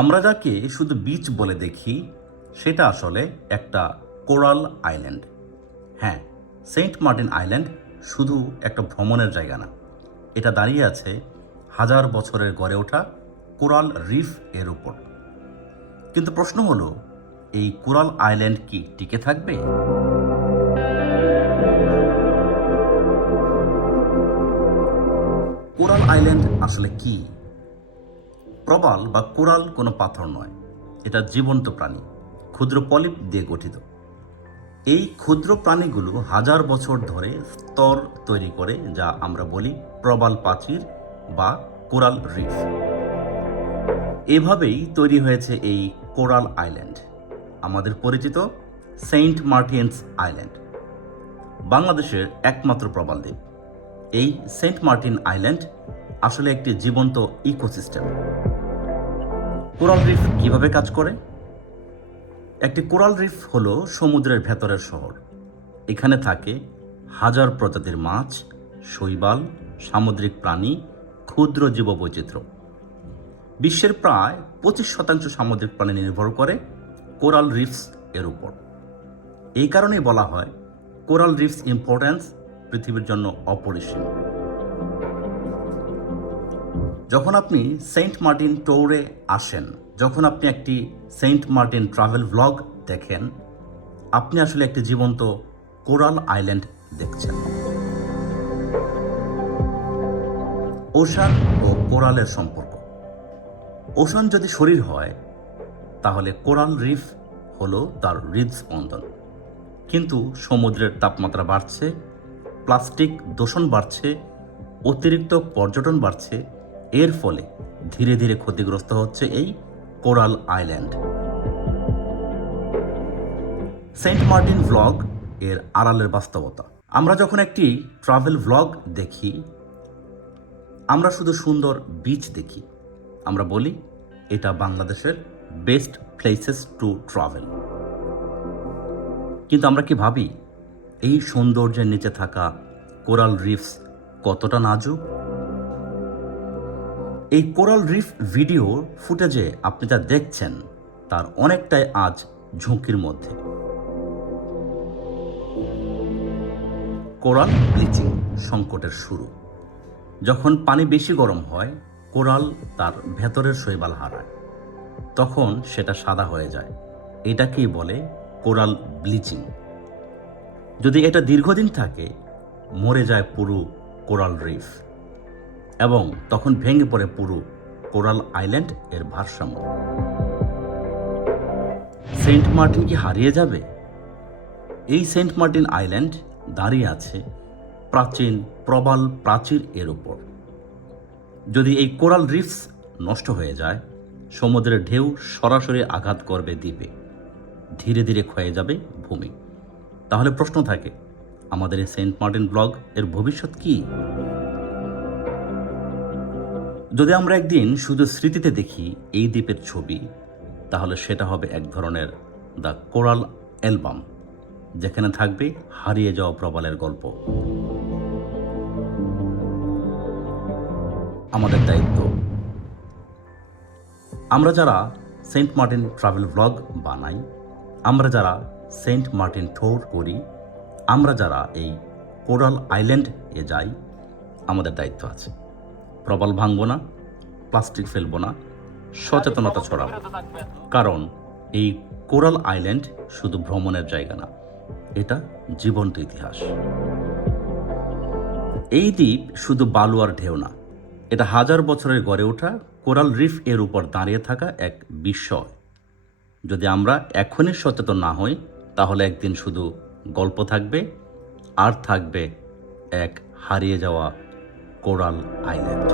আমরা যাকে শুধু বিচ বলে দেখি সেটা আসলে একটা কোরাল আইল্যান্ড। হ্যাঁ, সেন্ট মার্টিন আইল্যান্ড শুধু একটা ভ্রমণের জায়গা না, এটা দাঁড়িয়ে আছে হাজার বছরের গড়ে ওঠা কোরাল রিফ এর উপর। কিন্তু প্রশ্ন হলো, এই কোরাল আইল্যান্ড কি টিকে থাকবে? কোরাল আইল্যান্ড আসলে কি? প্রবাল বা কোরাল কোনো পাথর নয়, এটা জীবন্ত প্রাণী, ক্ষুদ্র পলিপ দিয়ে গঠিত। এই ক্ষুদ্র প্রাণীগুলো হাজার বছর ধরে স্তর তৈরি করে, যা আমরা বলি প্রবাল প্রাচীর বা কোরাল রিফ। এভাবেই তৈরি হয়েছে এই কোরাল আইল্যান্ড, আমাদের পরিচিত সেন্ট মার্টিনস আইল্যান্ড, বাংলাদেশের একমাত্র প্রবাল দ্বীপ। এই সেন্ট মার্টিন আইল্যান্ড আসলে একটি জীবন্ত ইকোসিস্টেম। কোরাল রিফ কিভাবে কাজ করে? একটি কোরাল রিফ হলো সমুদ্রের ভেতরের শহর। এখানে থাকে হাজার প্রজাতির মাছ, শৈবাল, সামুদ্রিক প্রাণী, ক্ষুদ্র জীববৈচিত্র্য। বিশ্বের প্রায় 25% সামুদ্রিক প্রাণী নির্ভর করে কোরাল রিফস এর উপর। এই কারণেই বলা হয় কোরাল রিফস ইম্পর্ট্যান্স পৃথিবীর জন্য অপরিসীম। যখন আপনি সেন্ট মার্টিন ট্যুরে আসেন, যখন আপনি একটি সেন্ট মার্টিন ট্রাভেল ভ্লগ দেখেন, আপনি আসলে একটি জীবন্ত কোরাল আইল্যান্ড দেখছেন। ওশান ও কোরালের সম্পর্ক। ওশান যদি শরীর হয়, তাহলে কোরাল রিফ হলো তার হৃদস্পন্দন। কিন্তু সমুদ্রের তাপমাত্রা বাড়ছে, প্লাস্টিক দূষণ বাড়ছে, অতিরিক্ত পর্যটন বাড়ছে, এর ফলে ধীরে ধীরে ক্ষতিগ্রস্ত হচ্ছে এই coral island. Saint Martin vlog এর আড়ালের বাস্তবতা। আমরা যখন একটি ট্রাভেল ভ্লগ দেখি, আমরা শুধু সুন্দর বিচ দেখি, আমরা বলি এটা বাংলাদেশের বেস্ট প্লেসেস টু ট্রাভেল। কিন্তু আমরা কি ভাবি এই সৌন্দর্যের নিচে থাকা কোরাল রিফস কতটা নাজুক? এই কোরাল রিফ ভিডিও ফুটেজে আপনি যা দেখছেন তার অনেকটাই আজ ঝুঁকির মধ্যে। কোরাল ব্লিচিং সংকটের শুরু। যখন পানি বেশি গরম হয়, কোরাল তার ভেতরের শৈবাল হারায়, তখন সেটা সাদা হয়ে যায়। এটাকেই বলে কোরাল ব্লিচিং। যদি এটা দীর্ঘদিন থাকে, মরে যায় পুরো কোরাল রিফ, এবং তখন ভেঙে পড়ে পুরো কোরাল আইল্যান্ড এর ভারসাম্য। সেন্ট মার্টিন কি হারিয়ে যাবে? এই সেন্ট মার্টিন আইল্যান্ড দাঁড়িয়ে আছে প্রাচীন প্রবাল প্রাচীর এর উপর। যদি এই কোরাল রিফস নষ্ট হয়ে যায়, সমুদ্রের ঢেউ সরাসরি আঘাত করবে দ্বীপে, ধীরে ধীরে ক্ষয়ে যাবে ভূমি। তাহলে প্রশ্ন থাকে, আমাদের এই সেন্ট মার্টিন ব্লগ এর ভবিষ্যৎ কি? যদি আমরা একদিন শুধু স্মৃতিতে দেখি এই দ্বীপের ছবি, তাহলে সেটা হবে এক ধরনের দ্য কোরাল অ্যালবাম, যেখানে থাকবে হারিয়ে যাওয়া প্রবালের গল্প। আমাদের দায়িত্ব, আমরা যারা সেন্ট মার্টিন ট্রাভেল ভ্লগ বানাই, আমরা যারা সেন্ট মার্টিন ট্যুর করি, আমরা যারা এই কোরাল আইল্যান্ড এ যাই, আমাদের দায়িত্ব আছে। প্রবাল ভাঙব না, প্লাস্টিক ফেলব না, সচেতনতা ছড়াবো। কারণ এই কোরাল আইল্যান্ড শুধু ভ্রমণের জায়গা না, এটা জীবন্ত ইতিহাস। এই দ্বীপ শুধু বালু আর ঢেউ না, এটা হাজার বছরের গড়ে ওঠা কোরাল রিফ এর উপর দাঁড়িয়ে থাকা এক বিস্ময়। যদি আমরা এখনই সচেতন না হই, তাহলে একদিন শুধু গল্প থাকবে, আর থাকবে এক হারিয়ে যাওয়া কোরাল আইল্যান্ড।